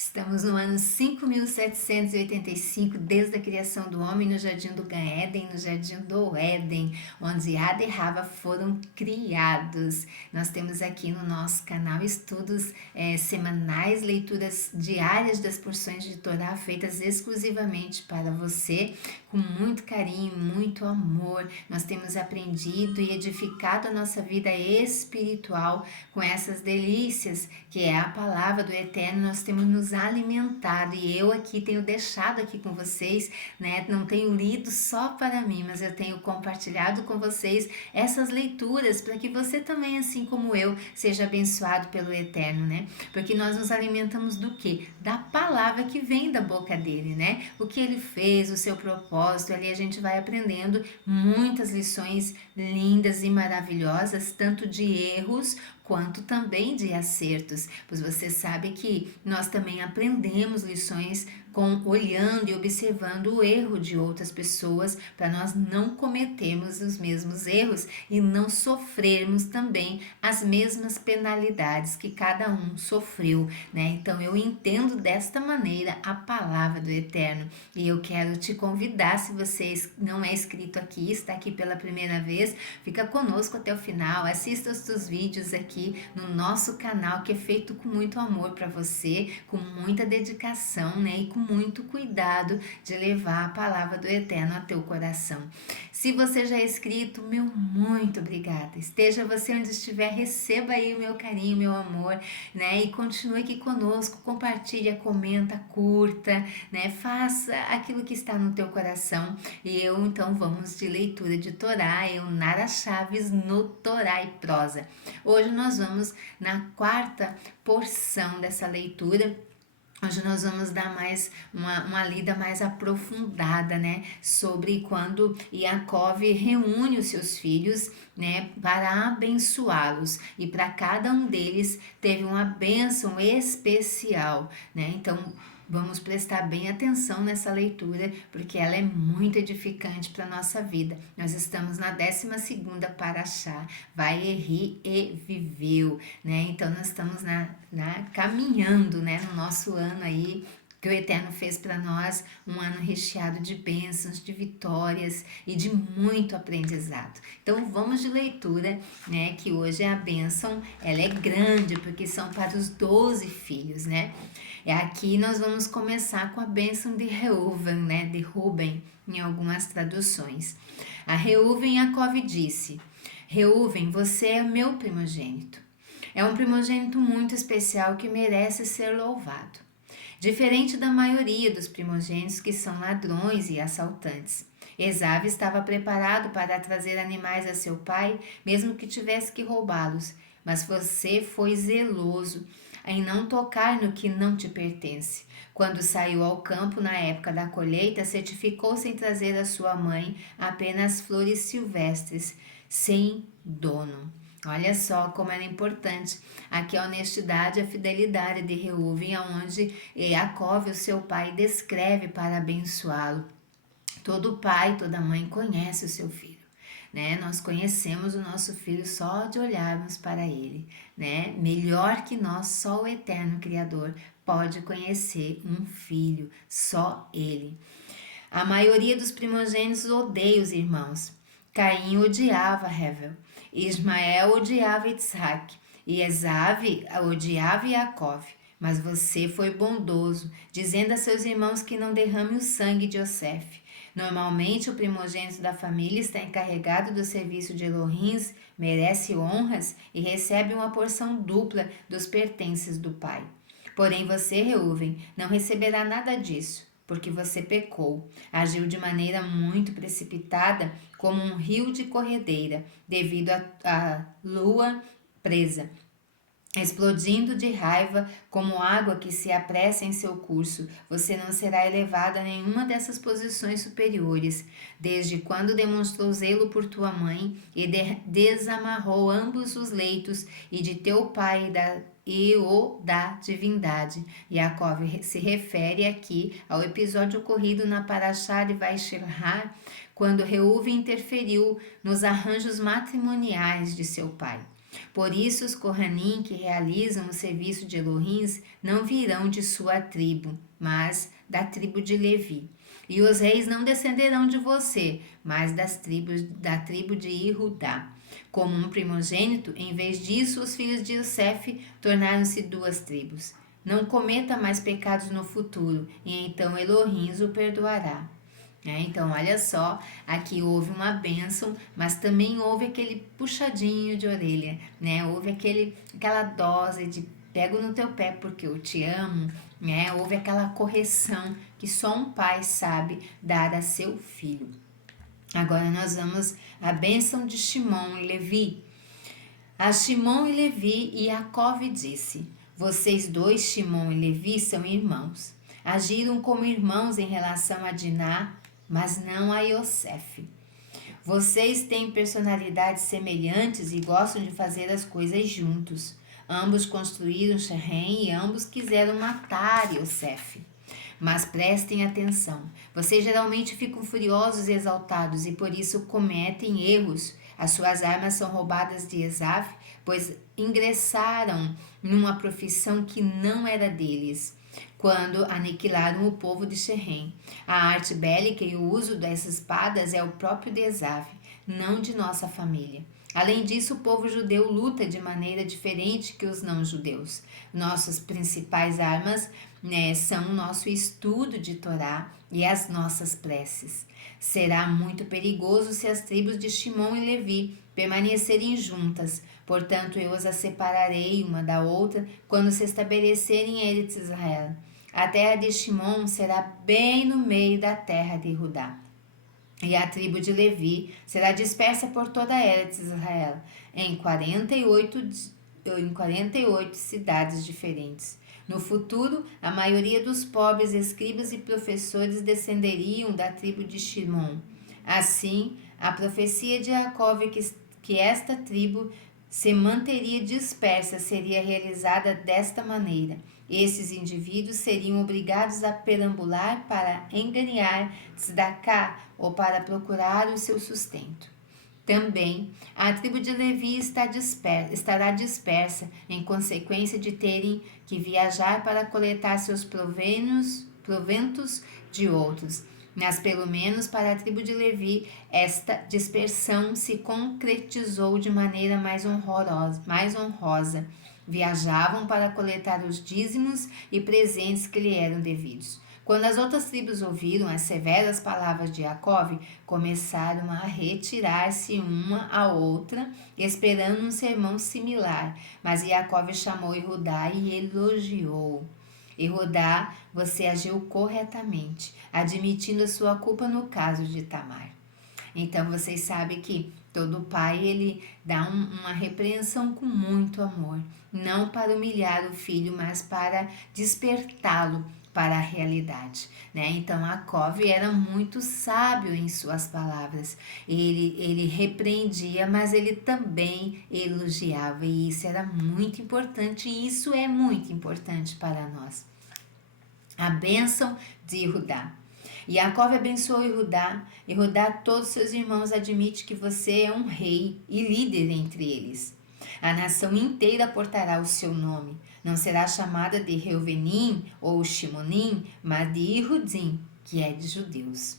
Estamos no ano 5.785 desde a criação do homem no jardim do Gan-Éden, no jardim do Éden, onde Ada e Rava foram criados. Nós temos aqui no nosso canal estudos semanais, leituras diárias das porções de Torá feitas exclusivamente para você, com muito carinho, muito amor. Nós temos aprendido e edificado a nossa vida espiritual com essas delícias que é a palavra do Eterno. Nós temos nos alimentado e eu aqui tenho deixado aqui com vocês, né? Não tenho lido só para mim, mas eu tenho compartilhado com vocês essas leituras para que você também, assim como eu, seja abençoado pelo Eterno, né? Porque nós nos alimentamos do quê? Da palavra que vem da boca dele, né? O que ele fez, o seu propósito, ali a gente vai aprendendo muitas lições lindas e maravilhosas, tanto de erros quanto também de acertos, pois você sabe que nós também aprendemos lições olhando e observando o erro de outras pessoas para nós não cometermos os mesmos erros e não sofrermos também as mesmas penalidades que cada um sofreu, né? Então eu entendo desta maneira a palavra do Eterno e eu quero te convidar, se você não é inscrito aqui, está aqui pela primeira vez, fica conosco até o final, assista os teus vídeos aqui no nosso canal, que é feito com muito amor para você, com muita dedicação, né? E com muito cuidado de levar a palavra do Eterno a teu coração. Se você já é inscrito, meu muito obrigada. Esteja você onde estiver, receba aí o meu carinho, meu amor, né? E continue aqui conosco, compartilha, comenta, curta, né? Faça aquilo que está no teu coração. E eu, então, vamos de leitura de Torá, eu, Nara Chaves, no Torá e Prosa. Hoje nós vamos na quarta porção dessa leitura. Hoje nós vamos dar mais uma lida mais aprofundada, né, sobre quando Yaakov reúne os seus filhos, né, para abençoá-los, e para cada um deles teve uma bênção especial, né? Então vamos prestar bem atenção nessa leitura, porque ela é muito edificante para a nossa vida. Nós estamos na 12ª Parashá, Vayehi e viveu, né? Então nós estamos caminhando, né, no nosso ano aí, que o Eterno fez para nós, um ano recheado de bênçãos, de vitórias e de muito aprendizado. Então vamos de leitura, né, que hoje a bênção, ela é grande, porque são para os 12 filhos, né? E aqui nós vamos começar com a bênção de Reuven, né, de Ruben, em algumas traduções. A Reuven, Yaakov disse: Reuven, você é meu primogênito. É um primogênito muito especial que merece ser louvado. Diferente da maioria dos primogênitos que são ladrões e assaltantes. Esaú estava preparado para trazer animais a seu pai, mesmo que tivesse que roubá-los. Mas você foi zeloso em não tocar no que não te pertence. Quando saiu ao campo na época da colheita, certificou-se em trazer à sua mãe apenas flores silvestres, sem dono. Olha só como era importante aqui a honestidade e a fidelidade de Reuven, onde Yaakov, o seu pai, descreve para abençoá-lo. Todo pai, toda mãe conhece o seu filho, né? Nós conhecemos o nosso filho só de olharmos para ele, né? Melhor que nós, só o Eterno Criador pode conhecer um filho, só ele. A maioria dos primogênitos odeia os irmãos. Caim odiava Hevel, Ismael odiava Isaac e Esaú odiava Yaakov. Mas você foi bondoso, dizendo a seus irmãos que não derrame o sangue de Yosef. Normalmente, o primogênito da família está encarregado do serviço de Elohim, merece honras e recebe uma porção dupla dos pertences do pai. Porém, você, Reuven, não receberá nada disso, porque você pecou, agiu de maneira muito precipitada, como um rio de corredeira, devido à lua presa, explodindo de raiva como água que se apressa em seu curso. Você não será elevado a nenhuma dessas posições superiores, desde quando demonstrou zelo por tua mãe e desamarrou ambos os leitos e de teu pai e o da divindade. Yaakov se refere aqui ao episódio ocorrido na Parashá de Vaishilhá, quando Reuven interferiu nos arranjos matrimoniais de seu pai. Por isso os Kohanim que realizam o serviço de Elohim não virão de sua tribo, mas da tribo de Levi. E os reis não descenderão de você, mas da tribo de Irudá. Como um primogênito, em vez disso, os filhos de Yosef tornaram-se 2 tribos. Não cometa mais pecados no futuro, e então Elohim o perdoará. Então, olha só, aqui houve uma bênção, mas também houve aquele puxadinho de orelha, né? Houve aquela dose de pego no teu pé porque eu te amo, né? Houve aquela correção que só um pai sabe dar a seu filho. Agora nós vamos à bênção de Shimon e Levi. A Shimon e Levi, e Jacó disse: Vocês 2, Shimon e Levi, são irmãos. Agiram como irmãos em relação a Diná, mas não a Yosef. Vocês têm personalidades semelhantes e gostam de fazer as coisas juntos. Ambos construíram Shechem e ambos quiseram matar Yosef. Mas prestem atenção, vocês geralmente ficam furiosos e exaltados e por isso cometem erros. As suas armas são roubadas de Esaf, pois ingressaram numa profissão que não era deles, quando aniquilaram o povo de Shechem. A arte bélica e o uso das espadas é o próprio de Esaf, não de nossa família. Além disso, o povo judeu luta de maneira diferente que os não-judeus. Nossas principais armas, são o nosso estudo de Torá e as nossas preces. Será muito perigoso se as tribos de Shimon e Levi permanecerem juntas. Portanto, eu as separarei uma da outra quando se estabelecerem em Eretz Israel. A terra de Shimon será bem no meio da terra de Judá. E a tribo de Levi será dispersa por toda a Eretz Israel, em 48 cidades diferentes. No futuro, a maioria dos pobres escribas e professores descenderiam da tribo de Shimon. Assim, a profecia de Jacó que esta tribo se manteria dispersa seria realizada desta maneira. Esses indivíduos seriam obrigados a perambular para enganar tzedakah ou para procurar o seu sustento. Também, a tribo de Levi estará dispersa em consequência de terem que viajar para coletar seus proventos de outros. Mas pelo menos para a tribo de Levi, esta dispersão se concretizou de maneira mais honrosa. Viajavam para coletar os dízimos e presentes que lhe eram devidos. Quando as outras tribos ouviram as severas palavras de Jacó, começaram a retirar-se uma à outra, esperando um sermão similar. Mas Jacó chamou Judá e elogiou. Judá, você agiu corretamente, admitindo a sua culpa no caso de Tamar. Então, vocês sabem que todo pai, ele dá uma repreensão com muito amor. Não para humilhar o filho, mas para despertá-lo para a realidade, né? Então, Jacó era muito sábio em suas palavras. Ele repreendia, mas ele também elogiava. E isso era muito importante. E isso é muito importante para nós. A bênção de Judá. Jacó abençoou e Judá, todos seus irmãos, admite que você é um rei e líder entre eles. A nação inteira portará o seu nome. Não será chamada de Reuvenim ou Shimonim, mas de Irudim, que é de judeus.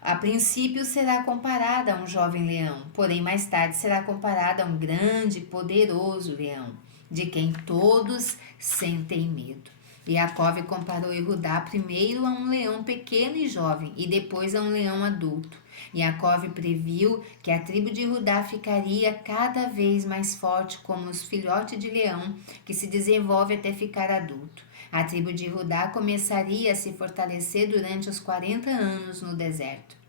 A princípio será comparada a um jovem leão, porém mais tarde será comparada a um grande e poderoso leão, de quem todos sentem medo. Jacó comparou Judá primeiro a um leão pequeno e jovem e depois a um leão adulto. Jacó previu que a tribo de Judá ficaria cada vez mais forte como os filhotes de leão que se desenvolve até ficar adulto. A tribo de Judá começaria a se fortalecer durante os 40 anos no deserto.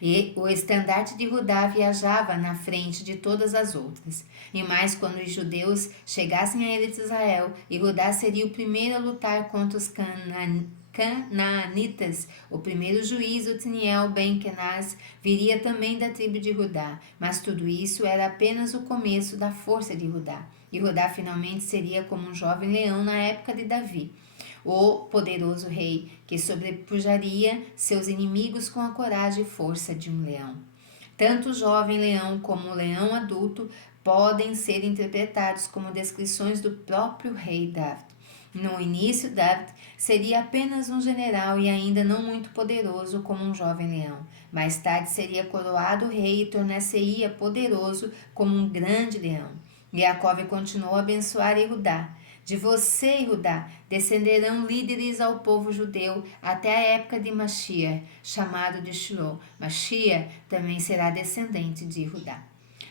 E o estandarte de Judá viajava na frente de todas as outras. E mais quando os judeus chegassem a Eretz Israel, e Judá seria o primeiro a lutar contra os canaanitas. O primeiro juiz, Otniel ben Kenaz, viria também da tribo de Judá. Mas tudo isso era apenas o começo da força de Judá. E Judá finalmente seria como um jovem leão na época de Davi, o poderoso rei que sobrepujaria seus inimigos com a coragem e força de um leão. Tanto o jovem leão como o leão adulto podem ser interpretados como descrições do próprio rei David. No início, David seria apenas um general e ainda não muito poderoso como um jovem leão. Mais tarde seria coroado rei e tornar-se-ia poderoso como um grande leão. Jacó continuou a abençoar Judá. De você, Judá, descenderão líderes ao povo judeu até a época de Mashiach, chamado de Shiloh. Mashiach também será descendente de Judá.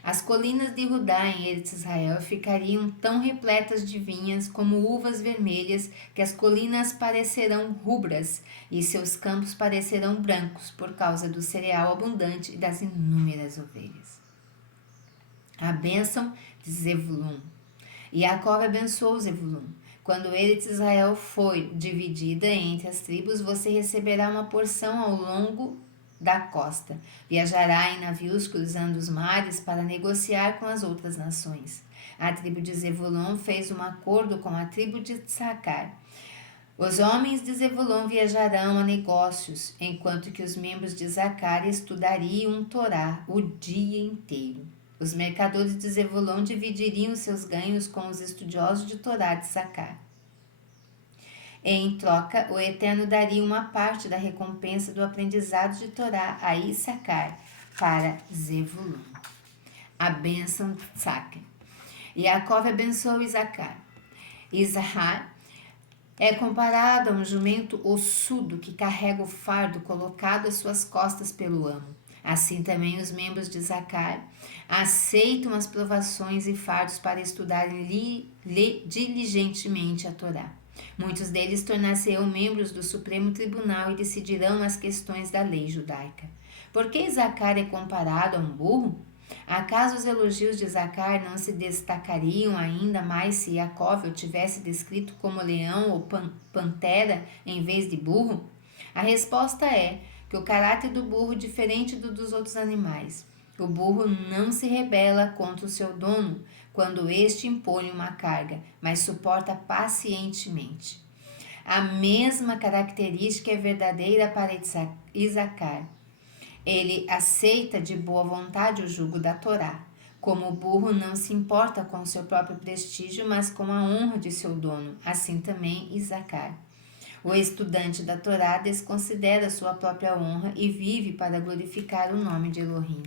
As colinas de Judá em Eretz Israel ficariam tão repletas de vinhas como uvas vermelhas que as colinas parecerão rubras e seus campos parecerão brancos por causa do cereal abundante e das inúmeras ovelhas. A bênção de Zebulun. Jacó abençoou Zebulun. Quando Eretz Israel foi dividida entre as tribos, você receberá uma porção ao longo da costa. Viajará em navios cruzando os mares para negociar com as outras nações. A tribo de Zebulun fez um acordo com a tribo de Issacar. Os homens de Zebulun viajarão a negócios, enquanto que os membros de Issacar estudariam Torá o dia inteiro. Os mercadores de Zebulun dividiriam seus ganhos com os estudiosos de Torá de Issacar. Em troca, o Eterno daria uma parte da recompensa do aprendizado de Torá a Issacar para Zebulun. A bênção de Issacar. Jacó abençoou Issacar. Issacar é comparado a um jumento ossudo que carrega o fardo colocado às suas costas pelo amo. Assim também os membros de Issacar aceitam as provações e fardos para estudarem diligentemente a Torá. Muitos deles tornar-se-ão membros do Supremo Tribunal e decidirão as questões da lei judaica. Por que Issacar é comparado a um burro? Acaso os elogios de Issacar não se destacariam ainda mais se Jacó o tivesse descrito como leão ou pantera em vez de burro? A resposta é que o caráter do burro é diferente do dos outros animais. O burro não se rebela contra o seu dono quando este impõe uma carga, mas suporta pacientemente. A mesma característica é verdadeira para Issacar. Ele aceita de boa vontade o jugo da Torá. Como o burro não se importa com o seu próprio prestígio, mas com a honra de seu dono, assim também Issacar. O estudante da Torá desconsidera sua própria honra e vive para glorificar o nome de Elohim.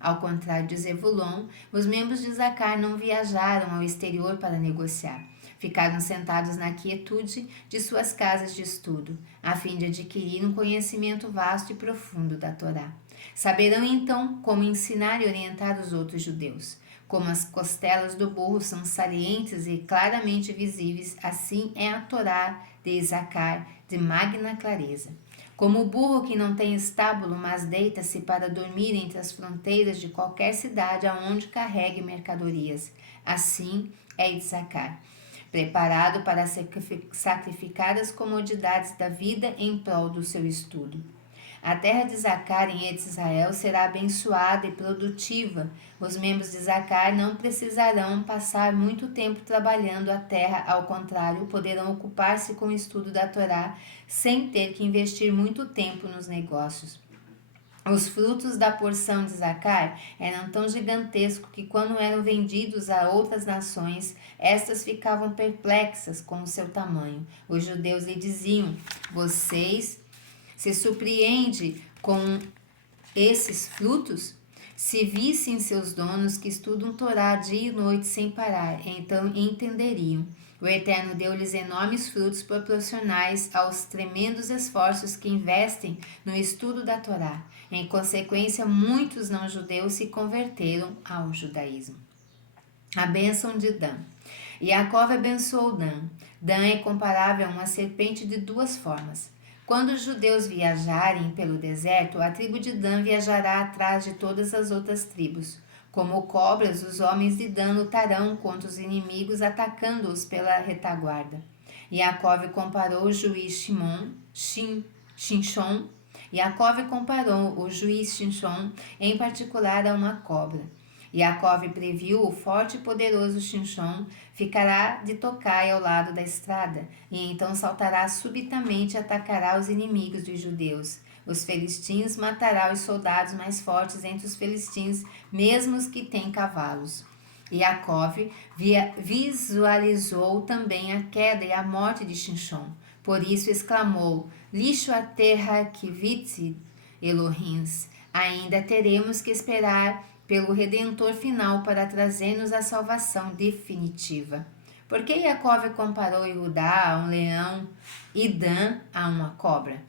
Ao contrário de Zebulon, os membros de Issacar não viajaram ao exterior para negociar. Ficaram sentados na quietude de suas casas de estudo, a fim de adquirir um conhecimento vasto e profundo da Torá. Saberão então como ensinar e orientar os outros judeus. Como as costelas do burro são salientes e claramente visíveis, assim é a Torá de Issacar, de magna clareza. Como o burro que não tem estábulo, mas deita-se para dormir entre as fronteiras de qualquer cidade aonde carregue mercadorias. Assim é Issacar, preparado para sacrificar as comodidades da vida em prol do seu estudo. A terra de Issacar em Eretz Israel será abençoada e produtiva. Os membros de Issacar não precisarão passar muito tempo trabalhando a terra, ao contrário, poderão ocupar-se com o estudo da Torá sem ter que investir muito tempo nos negócios. Os frutos da porção de Issacar eram tão gigantescos que, quando eram vendidos a outras nações, estas ficavam perplexas com o seu tamanho. Os judeus lhe diziam: "Vocês se surpreende com esses frutos? Se vissem seus donos que estudam Torá dia e noite sem parar, então entenderiam. O Eterno deu-lhes enormes frutos proporcionais aos tremendos esforços que investem no estudo da Torá. Em consequência, muitos não-judeus se converteram ao judaísmo." A bênção de Dan. Jacó abençoou Dan. Dan é comparável a uma serpente de duas formas. Quando os judeus viajarem pelo deserto, a tribo de Dan viajará atrás de todas as outras tribos. Como cobras, os homens de Dan lutarão contra os inimigos, atacando-os pela retaguarda. Jacó comparou o juiz Shinshon. Jacó comparou o juiz Shinshon, em particular, a uma cobra. Jacó previu o forte e poderoso Shinshon ficará de tocaia ao lado da estrada, e então saltará subitamente e atacará os inimigos dos judeus. Os filisteus matará os soldados mais fortes entre os filisteus, mesmo os que têm cavalos. Jacove visualizou também a queda e a morte de Shinshon. Por isso exclamou: Lixo a terra que vitzi Elohims. Ainda teremos que esperar pelo Redentor final para trazer-nos a salvação definitiva. Por que Jacove comparou Judá a um leão e Dan a uma cobra?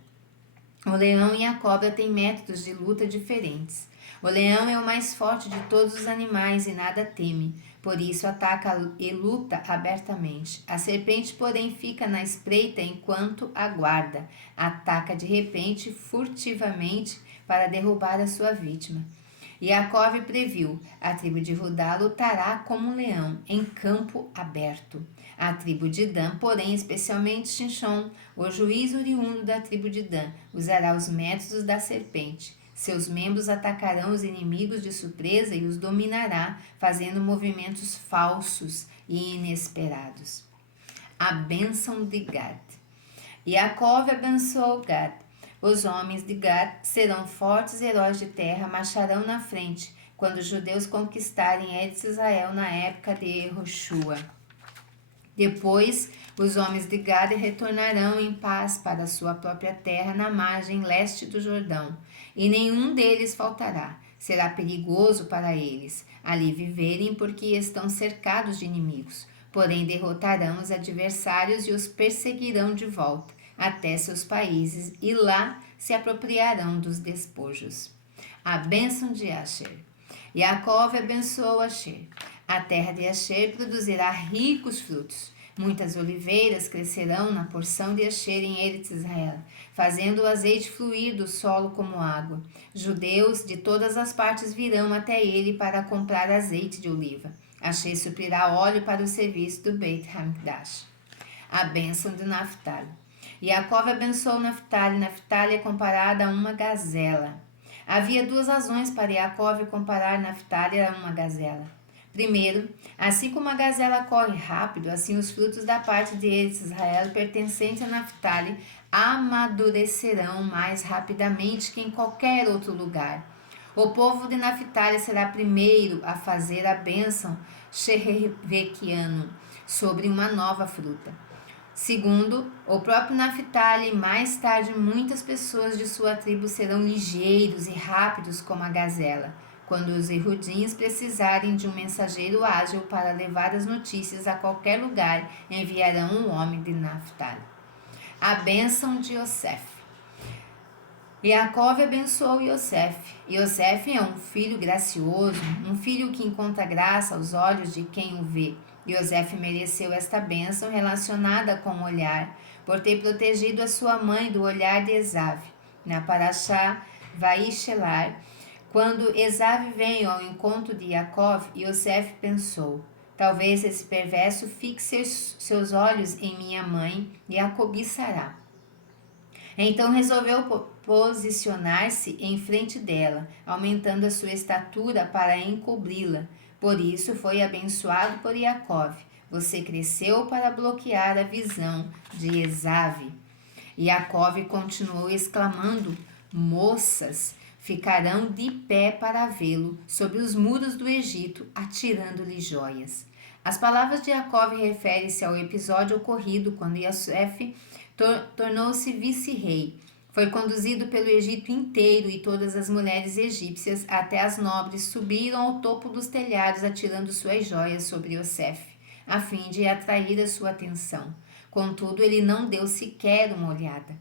O leão e a cobra têm métodos de luta diferentes. O leão é o mais forte de todos os animais e nada teme, por isso ataca e luta abertamente. A serpente, porém, fica na espreita enquanto aguarda. Ataca de repente, furtivamente, para derrubar a sua vítima. Jacove previu: a tribo de Judá lutará como um leão, em campo aberto. A tribo de Dan, porém, especialmente Shinshon, o juiz oriundo da tribo de Dan, usará os métodos da serpente. Seus membros atacarão os inimigos de surpresa e os dominará, fazendo movimentos falsos e inesperados. A bênção de Gad. Jacove abençoou Gad. Os homens de Gad serão fortes heróis de terra, marcharão na frente, quando os judeus conquistarem Eretz Israel na época de Yehoshua. Depois, os homens de Gad retornarão em paz para sua própria terra na margem leste do Jordão, e nenhum deles faltará. Será perigoso para eles ali viverem, porque estão cercados de inimigos. Porém, derrotarão os adversários e os perseguirão de volta até seus países, e lá se apropriarão dos despojos. A bênção de Asher. Jacove abençoou Asher. A terra de Asher produzirá ricos frutos. Muitas oliveiras crescerão na porção de Asher em Eretz Israel, fazendo o azeite fluir do solo como água. Judeus de todas as partes virão até ele para comprar azeite de oliva. Asher suprirá óleo para o serviço do Beit Hamikdash. A bênção de Naphtali. Jacove abençoou Naphtali. Naphtali é comparada a uma gazela. Havia duas razões para Jacove comparar Naphtali a uma gazela. Primeiro, assim como a gazela corre rápido, assim os frutos da parte de Eretz Israel pertencentes a Naphtali amadurecerão mais rapidamente que em qualquer outro lugar. O povo de Naphtali será primeiro a fazer a bênção Sherevequiano sobre uma nova fruta. Segundo, o próprio Naphtali e mais tarde muitas pessoas de sua tribo serão ligeiros e rápidos como a gazela, quando os erudins precisarem de um mensageiro ágil para levar as notícias a qualquer lugar, enviarão um homem de Naphtali. A bênção de Yosef. Jacove abençoou Yosef. Yosef é um filho gracioso, um filho que encontra graça aos olhos de quem o vê. Yosef mereceu esta bênção relacionada com o olhar, por ter protegido a sua mãe do olhar de Esav. Na Parashá Vaishelar, quando Esav veio ao encontro de Jacov, Yosef pensou: talvez esse perverso fixe seus olhos em minha mãe e a cobiçará. Então resolveu posicionar-se em frente dela, aumentando a sua estatura para encobri-la. Por isso foi abençoado por Jacov. Você cresceu para bloquear a visão de Esav. Jacov continuou exclamando: moças ficarão de pé para vê-lo sobre os muros do Egito, atirando-lhe joias. As palavras de Jacov referem-se ao episódio ocorrido quando Yosef tornou-se vice-rei. Foi conduzido pelo Egito inteiro e todas as mulheres egípcias, até as nobres, subiram ao topo dos telhados atirando suas joias sobre Yosef, a fim de atrair a sua atenção. Contudo, ele não deu sequer uma olhada.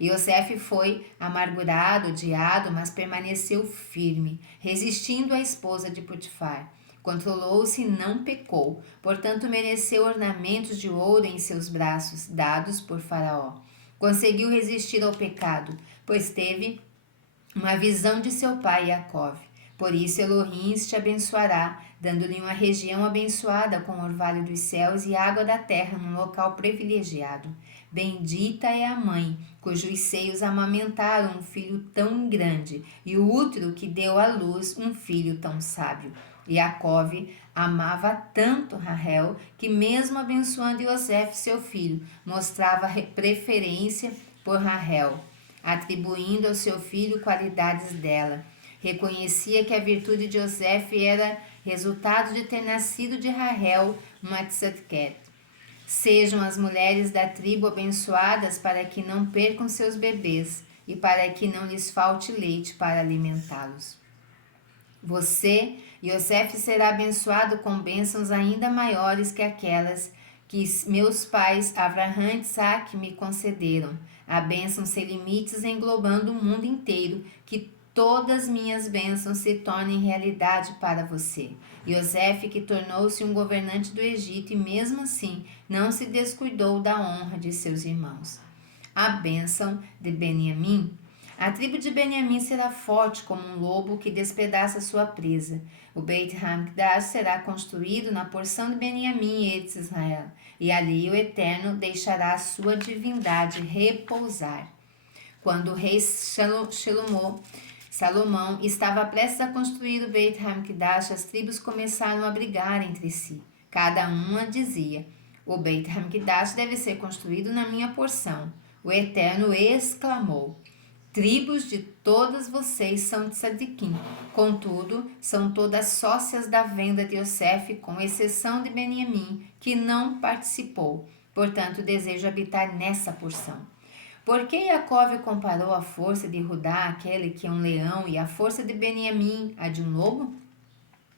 Yosef foi amargurado, odiado, mas permaneceu firme, resistindo à esposa de Potifar. Controlou-se e não pecou, portanto mereceu ornamentos de ouro em seus braços, dados por Faraó. Conseguiu resistir ao pecado, pois teve uma visão de seu pai Jacov. Por isso Elohim te abençoará, dando-lhe uma região abençoada com o orvalho dos céus e água da terra num local privilegiado. Bendita é a mãe, cujos seios amamentaram um filho tão grande, e o útero que deu à luz um filho tão sábio. Jacov amava tanto Rahel que, mesmo abençoando Yosef, seu filho, mostrava preferência por Rahel, atribuindo ao seu filho qualidades dela. Reconhecia que a virtude de Yosef era resultado de ter nascido de Rahel, uma tzedket. Sejam as mulheres da tribo abençoadas para que não percam seus bebês e para que não lhes falte leite para alimentá-los. Você, Yosef, será abençoado com bênçãos ainda maiores que aquelas que meus pais Avraham e Isaac me concederam. A bênção sem limites englobando o mundo inteiro, que todas minhas bênçãos se tornem realidade para você. Yosef, que tornou-se um governante do Egito e mesmo assim não se descuidou da honra de seus irmãos. A bênção de Beniamim. A tribo de Beniamim será forte como um lobo que despedaça sua presa. O Beit HaMikdash será construído na porção de Beniamim e Eretz Israel, e ali o Eterno deixará a sua divindade repousar. Quando o rei Salomão estava prestes a construir o Beit HaMikdash, as tribos começaram a brigar entre si. Cada uma dizia: o Beit HaMikdash deve ser construído na minha porção. O Eterno exclamou: tribos de todas vocês são tzadikim, contudo, são todas sócias da venda de Yosef, com exceção de Beniamim, que não participou. Portanto, desejo habitar nessa porção. Por que Jacó comparou a força de Judá àquele que é um leão e a força de Beniamim a de um lobo?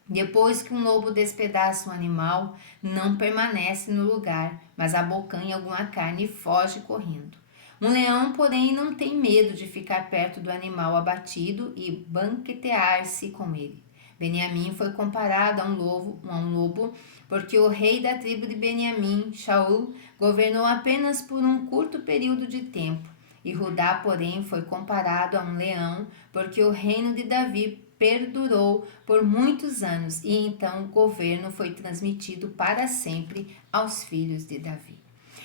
Depois que um lobo despedaça um animal, não permanece no lugar, mas abocanha alguma carne e foge correndo. Um leão, porém, não tem medo de ficar perto do animal abatido e banquetear-se com ele. Beniamim foi comparado a um lobo, porque o rei da tribo de Beniamim, Shaul, governou apenas por um curto período de tempo. E Judá, porém, foi comparado a um leão, porque o reino de Davi perdurou por muitos anos, e então o governo foi transmitido para sempre aos filhos de Davi.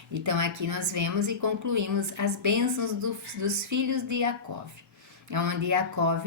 Então aqui nós vemos e concluímos as bênçãos dos filhos de Jacó, onde Jacó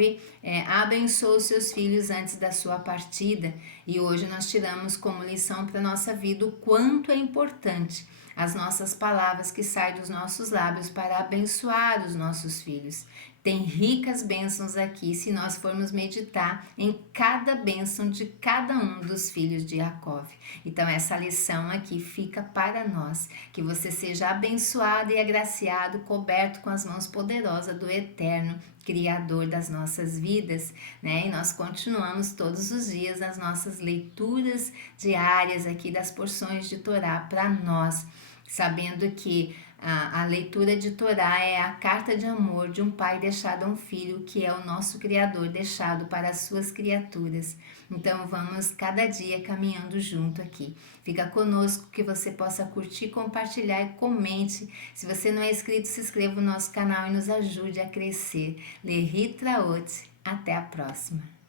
abençoou seus filhos antes da sua partida, e hoje nós tiramos como lição para a nossa vida o quanto é importante as nossas palavras que saem dos nossos lábios para abençoar os nossos filhos. Tem ricas bênçãos aqui se nós formos meditar em cada bênção de cada um dos filhos de Jacó. Então essa lição aqui fica para nós, que você seja abençoado e agraciado, coberto com as mãos poderosas do Eterno, Criador das nossas vidas, né? E nós continuamos todos os dias as nossas leituras diárias aqui das porções de Torá para nós, sabendo que a leitura de Torá é a carta de amor de um pai deixado a um filho, que é o nosso Criador deixado para as suas criaturas. Então vamos cada dia caminhando junto aqui. Fica conosco, que você possa curtir, compartilhar e comente. Se você não é inscrito, se inscreva no nosso canal e nos ajude a crescer. Lehitraot. Até a próxima.